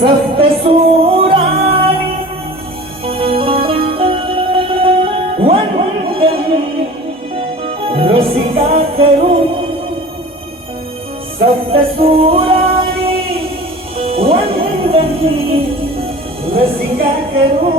सप्त सुराणी वंदन रसिका करू सप्त सुराणी वंदन रसिका करू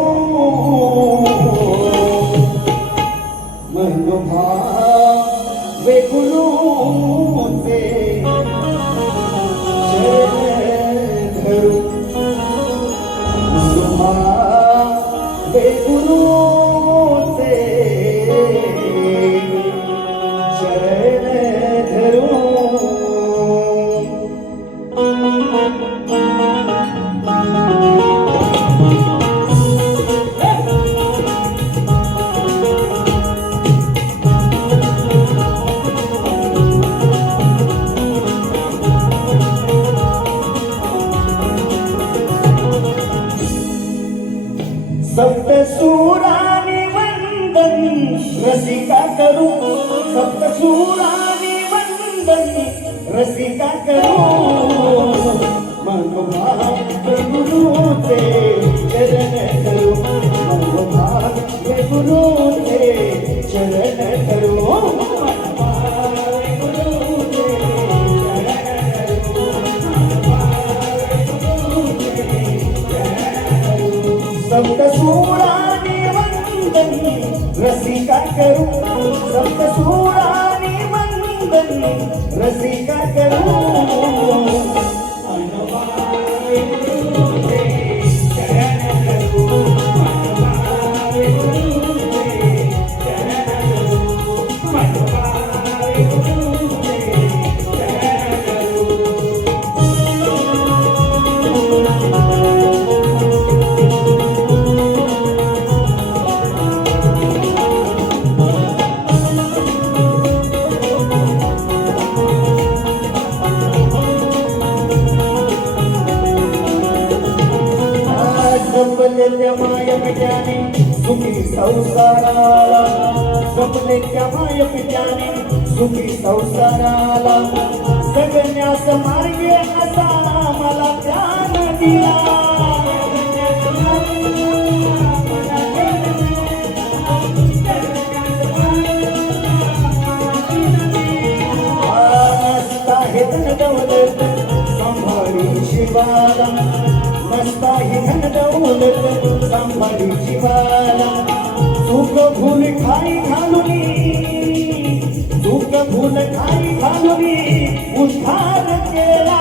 सप्त सुरानी वंदन रसिका करू. सप्त सुरानी वंदन रसिका करू. मनोभाव गुरुचे चरण करू. मनोभाव गुरुचे सप्त सुरानी वंदन रसिका करू सप्त सुरानी वंदन रसिका करू जपलेल्या मायपित्याने सुखी संसाराला. जपलेल्या मायपित्याने सुखी संसाराला. सगळ्यास मार्गे असा मला ज्ञान दिला. नसता सांभाळी शिवाला. नसता हे धन सांभाळी शिवाला चूक भूल खाई घालुनी चूक भूल खाई घालुनी उद्धार केला.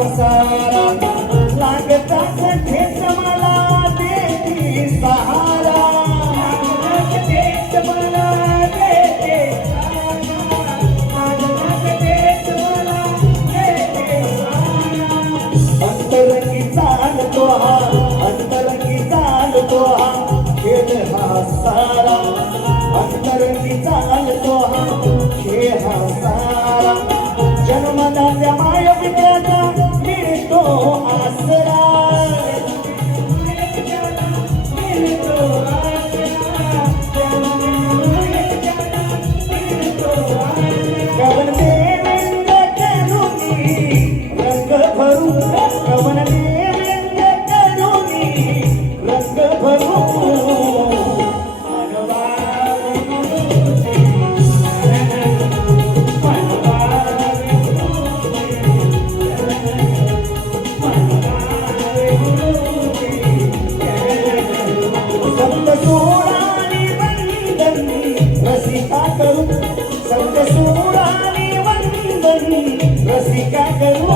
पसारा. लागताच ठेच मला देती सहारा. अंतरंगी चालतो हा अंतरंगी चालतो हा खेळ हा सारा. अंतरंगी चालतो हा खेळ हा सारा. जन्मदात्या माय 오 చూడాలి వందని రసికాకరు సొంత చూడాలి వందని రసికాకరు